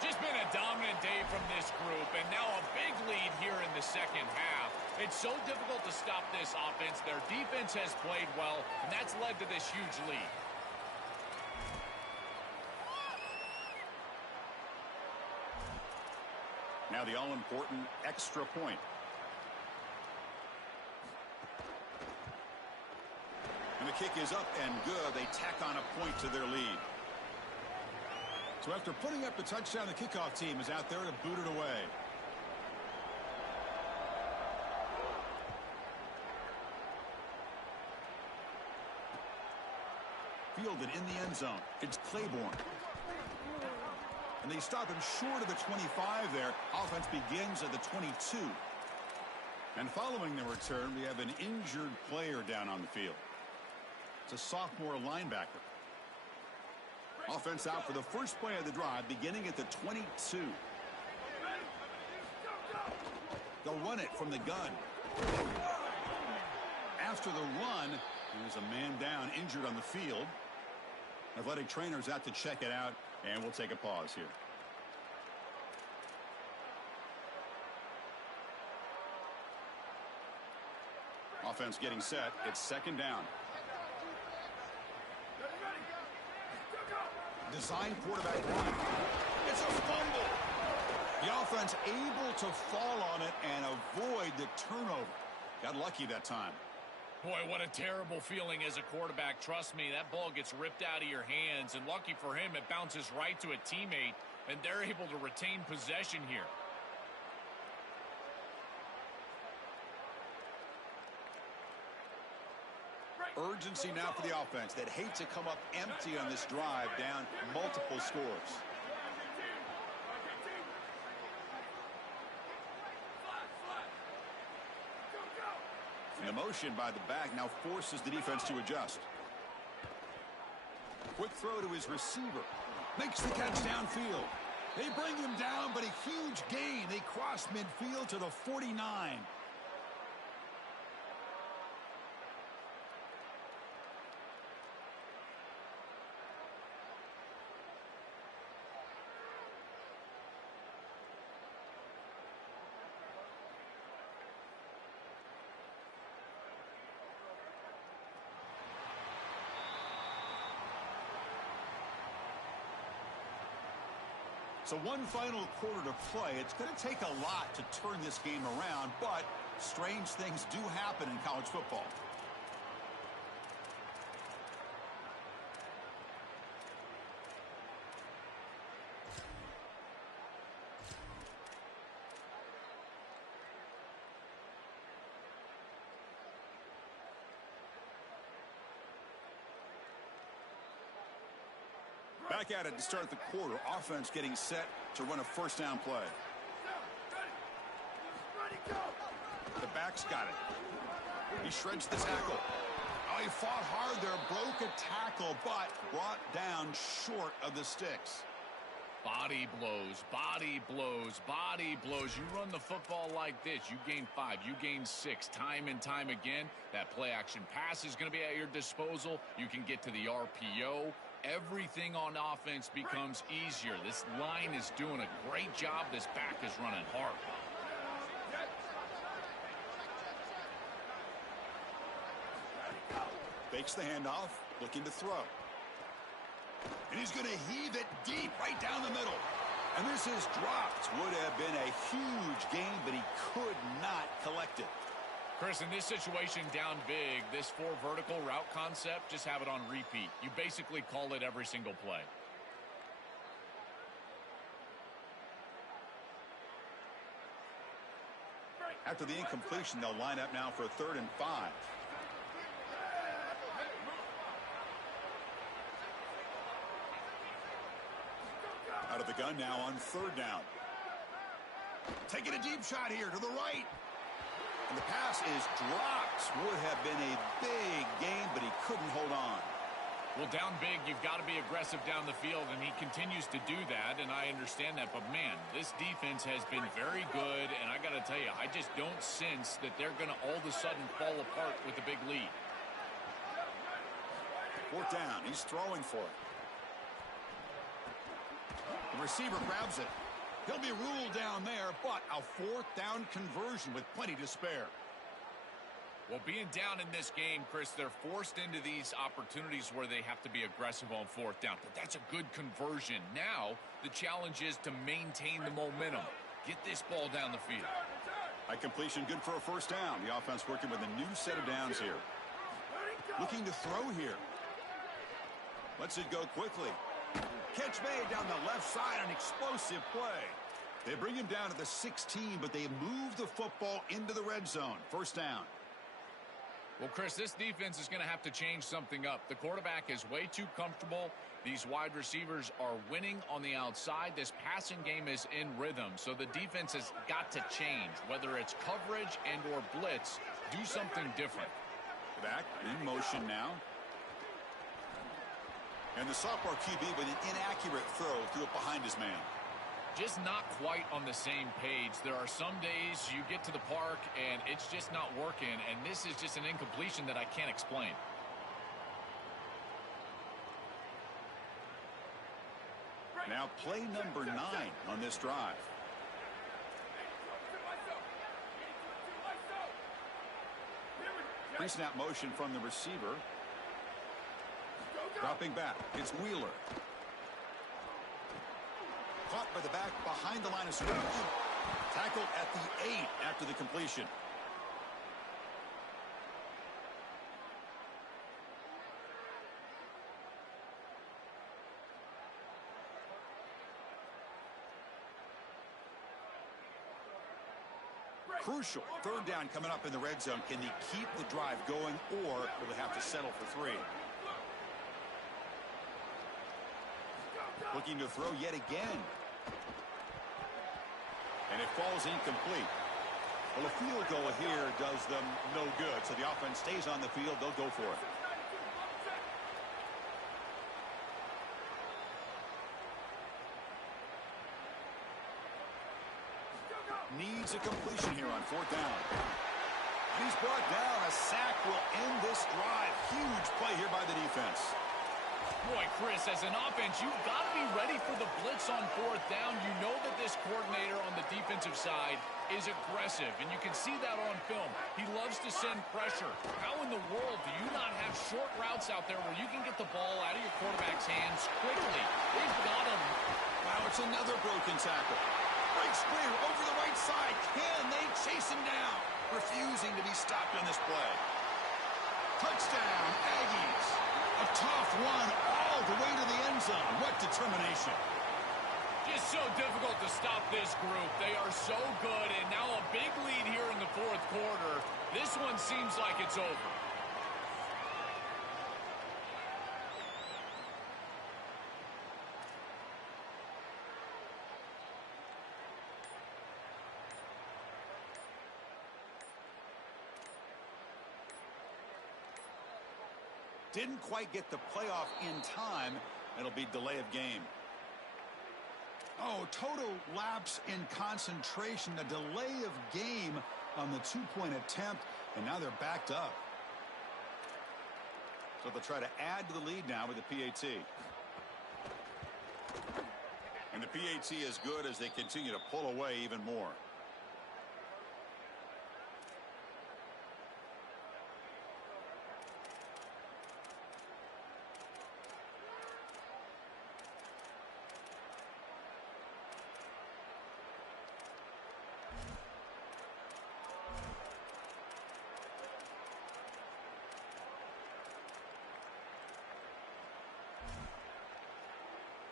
Just been a dominant day from this group, and now a big lead here in the second half. It's so difficult to stop this offense. Their defense has played well, and that's led to this huge lead. Now the all-important extra point. And the kick is up and good. They tack on a point to their lead. So after putting up the touchdown, the kickoff team is out there to boot it away. Fielded in the end zone. It's Claiborne. And they stop him short of the 25 there. Offense begins at the 22. And following the return, we have an injured player down on the field. It's a sophomore linebacker. Offense out for the first play of the drive, beginning at the 22. They'll run it from the gun. After the run, there's a man down, injured on the field. Athletic trainers out to check it out, and we'll take a pause here. Offense getting set. It's 2nd down. Design quarterback run. It's a fumble. The offense able to fall on it and avoid the turnover. Got lucky that time. Boy, what a terrible feeling as a quarterback. Trust me, that ball gets ripped out of your hands, and lucky for him, it bounces right to a teammate, and they're able to retain possession here. Urgency now for the offense. They'd hate to come up empty on this drive, down multiple scores. And the motion by the back now forces the defense to adjust. Quick throw to his receiver. Makes the catch downfield. They bring him down, but a huge gain. They cross midfield to the 49. So one final quarter to play. It's going to take a lot to turn this game around, but strange things do happen in college football. Back at it to start the quarter. Offense getting set to run a first down play. The back's got it. He shreds the tackle. Oh, he fought hard there, broke a tackle, but brought down short of the sticks. Body blows, body blows, body blows. You run the football like this, you gain 5, you gain 6, time and time again. That play action pass is going to be at your disposal. You can get to the RPO. Everything on offense becomes easier. This line is doing a great job. This back is running hard. Fakes the handoff, looking to throw. And he's going to heave it deep right down the middle. And this is dropped. Would have been a huge gain, but he could not collect it. Chris, in this situation, down big, this 4 vertical route concept, just have it on repeat. You basically call it every single play. After the incompletion, they'll line up now for a 3rd and 5. Out of the gun now on 3rd down. Taking a deep shot here to the right. And the pass is dropped. Would have been a big gain, but he couldn't hold on. Well, down big, you've got to be aggressive down the field, and he continues to do that, and I understand that. But, man, this defense has been very good, and I got to tell you, I just don't sense that they're going to all of a sudden fall apart with a big lead. 4th down. He's throwing for it. The receiver grabs it. He'll be ruled down there, but a 4th down conversion with plenty to spare. Well, being down in this game, Chris, they're forced into these opportunities where they have to be aggressive on 4th down. But that's a good conversion. Now, the challenge is to maintain the momentum. Get this ball down the field. A completion good for a 1st down. The offense working with a new set of downs here. Looking to throw here. Lets it go quickly. Catch made down the left side, an explosive play. They bring him down to the 16, but they move the football into the red zone. 1st down. Well, Chris, this defense is going to have to change something up. The quarterback is way too comfortable. These wide receivers are winning on the outside. This passing game is in rhythm, so the defense has got to change. Whether it's coverage and or blitz, do something different. Back in motion now. And the sophomore QB with an inaccurate throw threw it behind his man. Just not quite on the same page. There are some days you get to the park and it's just not working, and this is just an incompletion that I can't explain. Now play number 9 on this drive. Pre-snap motion from the receiver. Dropping back, it's Wheeler. Caught by the back behind the line of scrimmage. Tackled at the 8 after the completion. Crucial 3rd down coming up in the red zone. Can they keep the drive going, or will they have to settle for 3? Looking to throw yet again. And it falls incomplete. Well, a field goal here does them no good. So the offense stays on the field. They'll go for it. Needs a completion here on 4th down. And he's brought down. A sack will end this drive. Huge play here by the defense. Boy, Chris, as an offense, you've got to be ready for the blitz on 4th down. You know that this coordinator on the defensive side is aggressive, and you can see that on film. He loves to send pressure. How in the world do you not have short routes out there where you can get the ball out of your quarterback's hands quickly? They've got him. Wow, it's another broken tackle. Breaks clear over the right side. Can they chase him down? Refusing to be stopped on this play. Touchdown, Aggies. A tough one all the way to the end zone. What determination. Just so difficult to stop this group. They are so good, and now a big lead here in the 4th quarter. This one seems like it's over. Didn't quite get the playoff in time. It'll be delay of game. Oh, total lapse in concentration, a delay of game on the two-point attempt, and now they're backed up. So they'll try to add to the lead now with the PAT. And the PAT is good as they continue to pull away even more.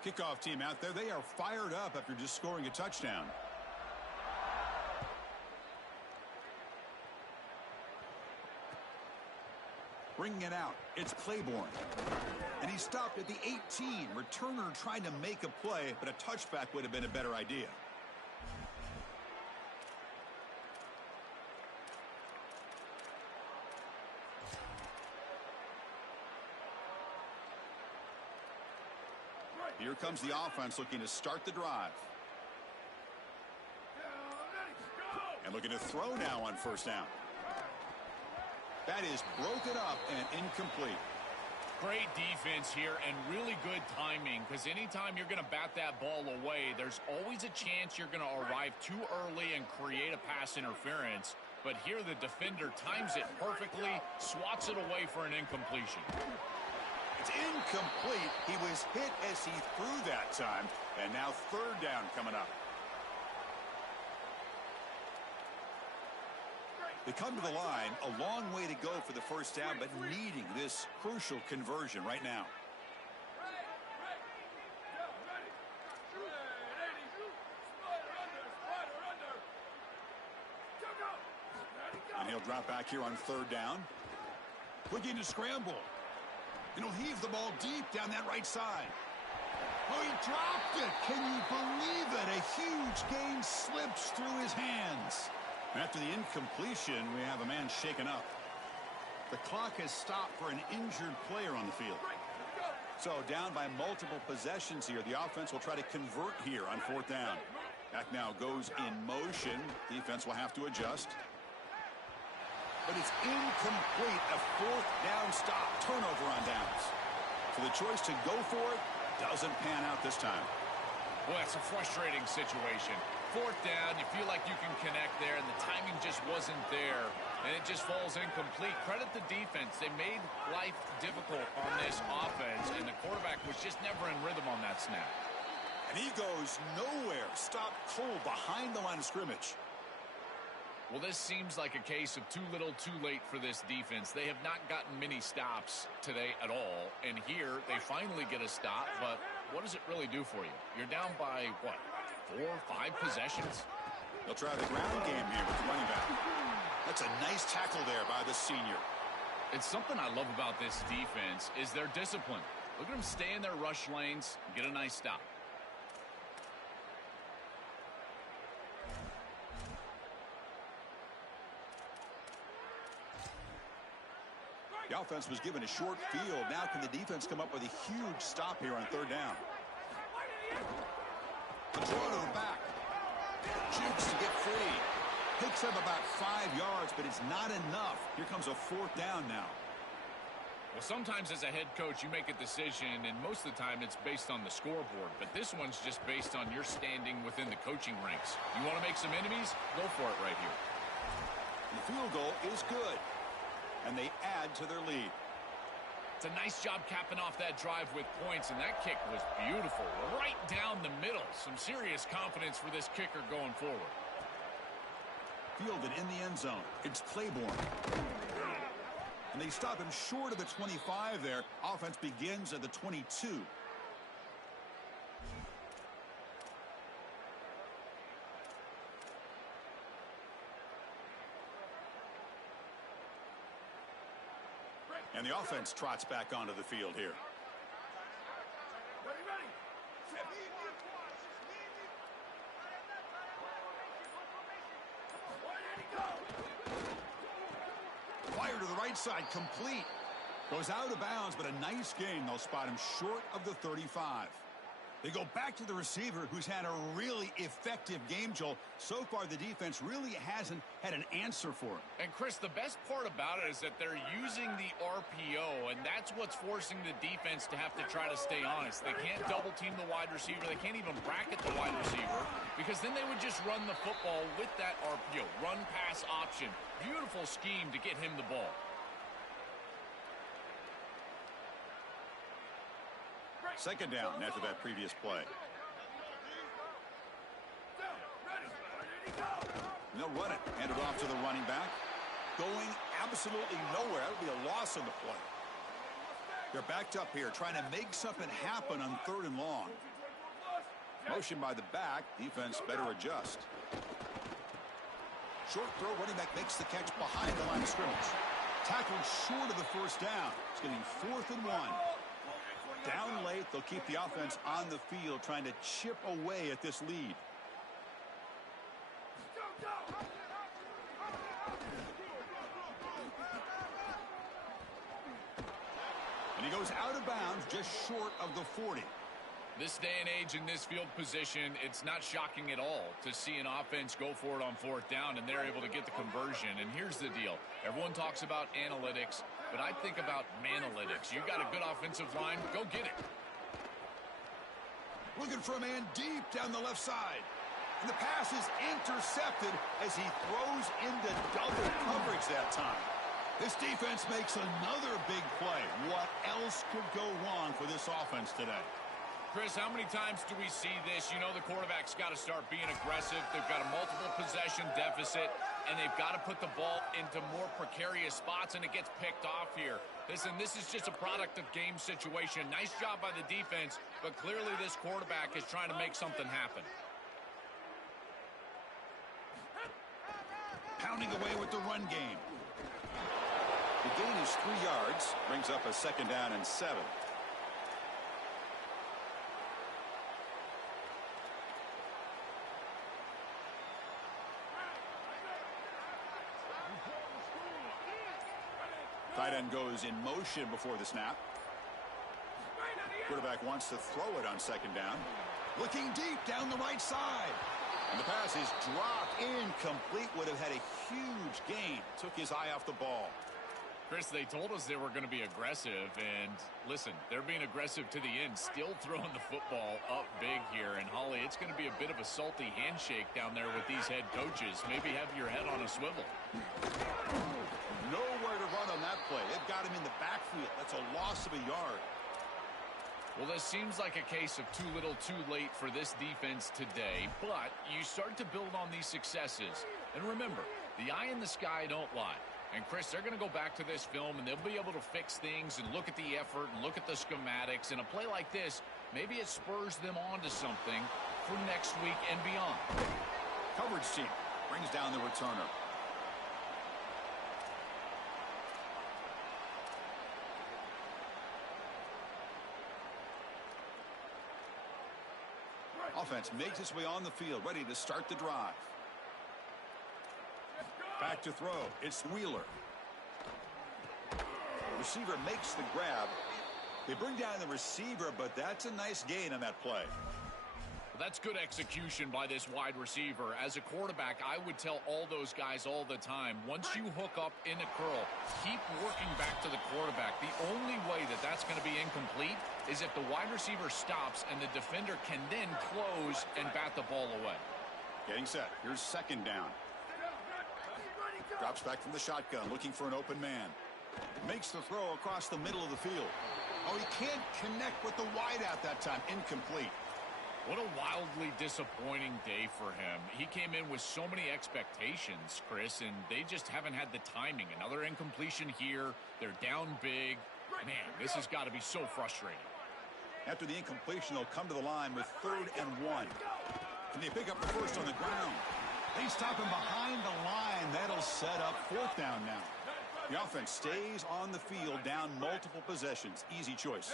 Kickoff team out there. They are fired up after just scoring a touchdown. Bringing it out. It's Claiborne. And he stopped at the 18. Returner trying to make a play, but a touchback would have been a better idea. Here comes the offense looking to start the drive. And looking to throw now on first down. That is broken up and incomplete. Great defense here and really good timing, because anytime you're going to bat that ball away, there's always a chance you're going to arrive too early and create a pass interference. But here the defender times it perfectly, swats it away for an incompletion. It's incomplete. He was hit as he threw that time. And now third down coming up. They come to the line, a long way to go for the first down, but needing this crucial conversion right now. And he'll drop back here on third down. Looking to scramble. And he'll heave the ball deep down that right side. Oh, he dropped it. Can you believe it? A huge gain slips through his hands. After the incompletion, we have a man shaken up. The clock has stopped for an injured player on the field. So down by multiple possessions here. The offense will try to convert here on fourth down. Back now goes in motion. Defense will have to adjust. But it's incomplete. A fourth down stop. Turnover on downs. So the choice to go for it doesn't pan out this time. Well, that's a frustrating situation. Fourth down, you feel like you can connect there, and the timing just wasn't there, and it just falls incomplete. Credit the defense. They made life difficult on this offense, and the quarterback was just never in rhythm on that snap. And he goes nowhere. Stopped cold behind the line of scrimmage. Well, this seems like a case of too little, too late for this defense. They have not gotten many stops today at all, and here they finally get a stop, but what does it really do for you? You're down by, what, 4 or 5 possessions? They'll try the ground game here with the running back. That's a nice tackle there by the senior. It's something I love about this defense is their discipline. Look at them stay in their rush lanes and get a nice stop. The offense was given a short field. Now can the defense come up with a huge stop here on third down? The draw to the back. Jukes to get free. Picks up about 5 yards, but it's not enough. Here comes a fourth down now. Well, sometimes as a head coach, you make a decision, and most of the time it's based on the scoreboard. But this one's just based on your standing within the coaching ranks. You want to make some enemies? Go for it right here. And the field goal is good. And they add to their lead. It's a nice job capping off that drive with points, and that kick was beautiful. Right down the middle. Some serious confidence for this kicker going forward. Fielded in the end zone. It's Claiborne. And they stop him short of the 25 there. Offense begins at the 22. And the offense trots back onto the field here. Fire to the right side, complete. Goes out of bounds, but a nice gain. They'll spot him short of the 35. They go back to the receiver, who's had a really effective game, Joel. So far, the defense really hasn't had an answer for it. And, Chris, the best part about it is that they're using the RPO, and that's what's forcing the defense to have to try to stay honest. They can't double-team the wide receiver. They can't even bracket the wide receiver, because then they would just run the football with that RPO, run-pass option. Beautiful scheme to get him the ball. Second down after that previous play. And they'll run it. Hand it off to the running back. Going absolutely nowhere. That would be a loss on the play. They're backed up here, trying to make something happen on 3rd and long. Motion by the back. Defense better adjust. Short throw. Running back makes the catch behind the line of scrimmage. Tackled short of the first down. It's getting 4th and 1. Down late, they'll keep the offense on the field, trying to chip away at this lead. And he goes out of bounds just short of the 40. This day and age in this field position, it's not shocking at all to see an offense go for it on 4th down, and they're able to get the conversion. And here's the deal. Everyone talks about analytics, but I think about manalytics. You got a good offensive line, go get it. Looking for a man deep down the left side. And the pass is intercepted as he throws into double coverage that time. This defense makes another big play. What else could go wrong for this offense today? Chris, how many times do we see this? You know the quarterback's got to start being aggressive. They've got a multiple possession deficit, and they've got to put the ball into more precarious spots, and it gets picked off here. Listen, this is just a product of game situation. Nice job by the defense, but clearly this quarterback is trying to make something happen. Pounding away with the run game. The gain is 3 yards, brings up a 2nd down and 7. Tight end goes in motion before the snap. Quarterback wants to throw it on 2nd down. Looking deep down the right side. And the pass is dropped incomplete. Would have had a huge gain. Took his eye off the ball. Chris, they told us they were going to be aggressive, and listen, they're being aggressive to the end, still throwing the football up big here. And Holly, it's going to be a bit of a salty handshake down there with these head coaches. Maybe have your head on a swivel. Nowhere to run on that play. They've got him in the backfield. That's a loss of a yard. Well, this seems like a case of too little too late for this defense today, but you start to build on these successes. And remember, the eye in the sky don't lie. And, Chris, they're going to go back to this film, and they'll be able to fix things and look at the effort and look at the schematics. And a play like this, maybe it spurs them on to something for next week and beyond. Coverage team brings down the returner. Offense makes its way on the field, ready to start the drive. Back to throw. It's Wheeler. Receiver makes the grab. They bring down the receiver, but that's a nice gain on that play. Well, that's good execution by this wide receiver. As a quarterback, I would tell all those guys all the time, once you hook up in a curl, keep working back to the quarterback. The only way that that's going to be incomplete is if the wide receiver stops and the defender can then close and bat the ball away. Getting set. Here's 2nd down. Drops back from the shotgun, looking for an open man. Makes the throw across the middle of the field. Oh, he can't connect with the wideout that time. Incomplete. What a wildly disappointing day for him. He came in with so many expectations, Chris, and they just haven't had the timing. Another incompletion here. They're down big. Man, this has got to be so frustrating. After the incompletion, they'll come to the line with 3rd and 1. Can they pick up the first on the ground? They stop him behind the line. That'll set up 4th down now. The offense stays on the field, down multiple possessions. Easy choice.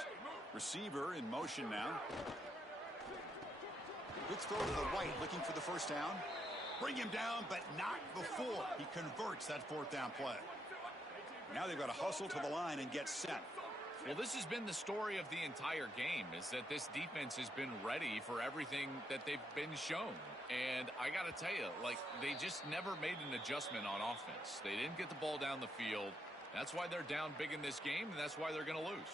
Receiver in motion now. Quick throw to the right, looking for the first down. Bring him down, but not before he converts that 4th down play. Now they've got to hustle to the line and get set. Well, this has been the story of the entire game, is that this defense has been ready for everything that they've been shown. And I got to tell you, like, they just never made an adjustment on offense. They didn't get the ball down the field. That's why they're down big in this game, and that's why they're going to lose.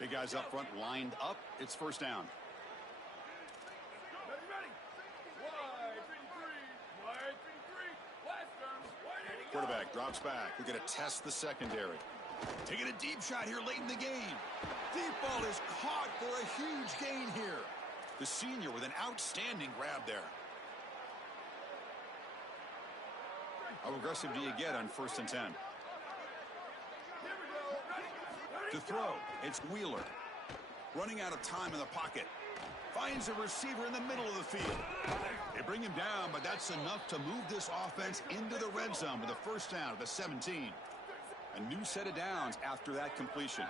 Big guys up front lined up. It's first down. Quarterback drops back. We're going to test the secondary. Taking a deep shot here late in the game. Deep ball is caught for a huge gain here. The senior with an outstanding grab there. How aggressive do you get on 1st and 10? To throw, it's Wheeler. Running out of time in the pocket. Finds a receiver in the middle of the field. They bring him down, but that's enough to move this offense into the red zone with a first down at the 17. A new set of downs after that completion.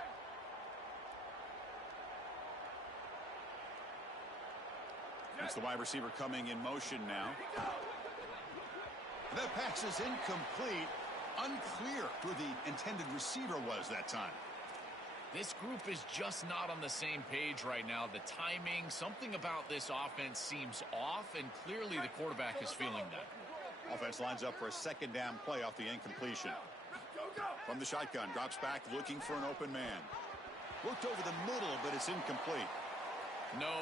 That's the wide receiver coming in motion now. The pass is incomplete. Unclear who the intended receiver was that time. This group is just not on the same page right now. The timing, something about this offense seems off, and clearly the quarterback is feeling that. Offense lines up for a second down play off the incompletion. From the shotgun, drops back looking for an open man. Looked over the middle, but it's incomplete. No.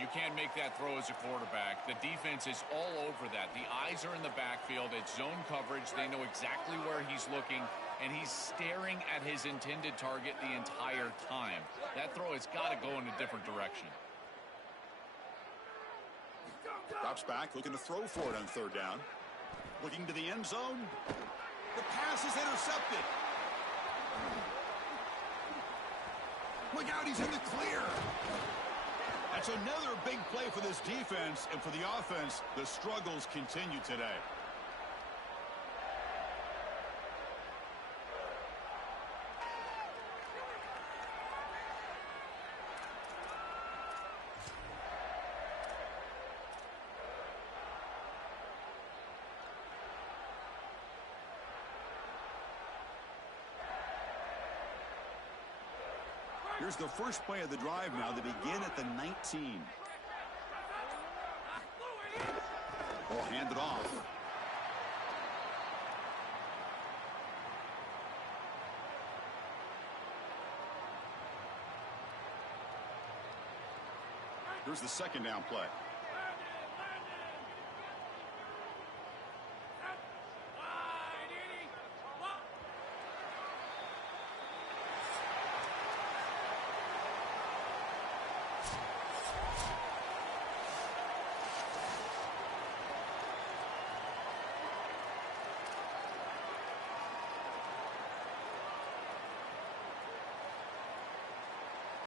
You can't make that throw as a quarterback. The defense is all over that. The eyes are in the backfield. It's zone coverage. They know exactly where he's looking, and he's staring at his intended target the entire time. That throw has got to go in a different direction. Drops back, looking to throw for it on 3rd down. Looking to the end zone. The pass is intercepted. Look out, he's in the clear. That's another big play for this defense, and for the offense, the struggles continue today. Here's the first play of the drive now. They begin at the 19. Ball handed off. Here's the second down play.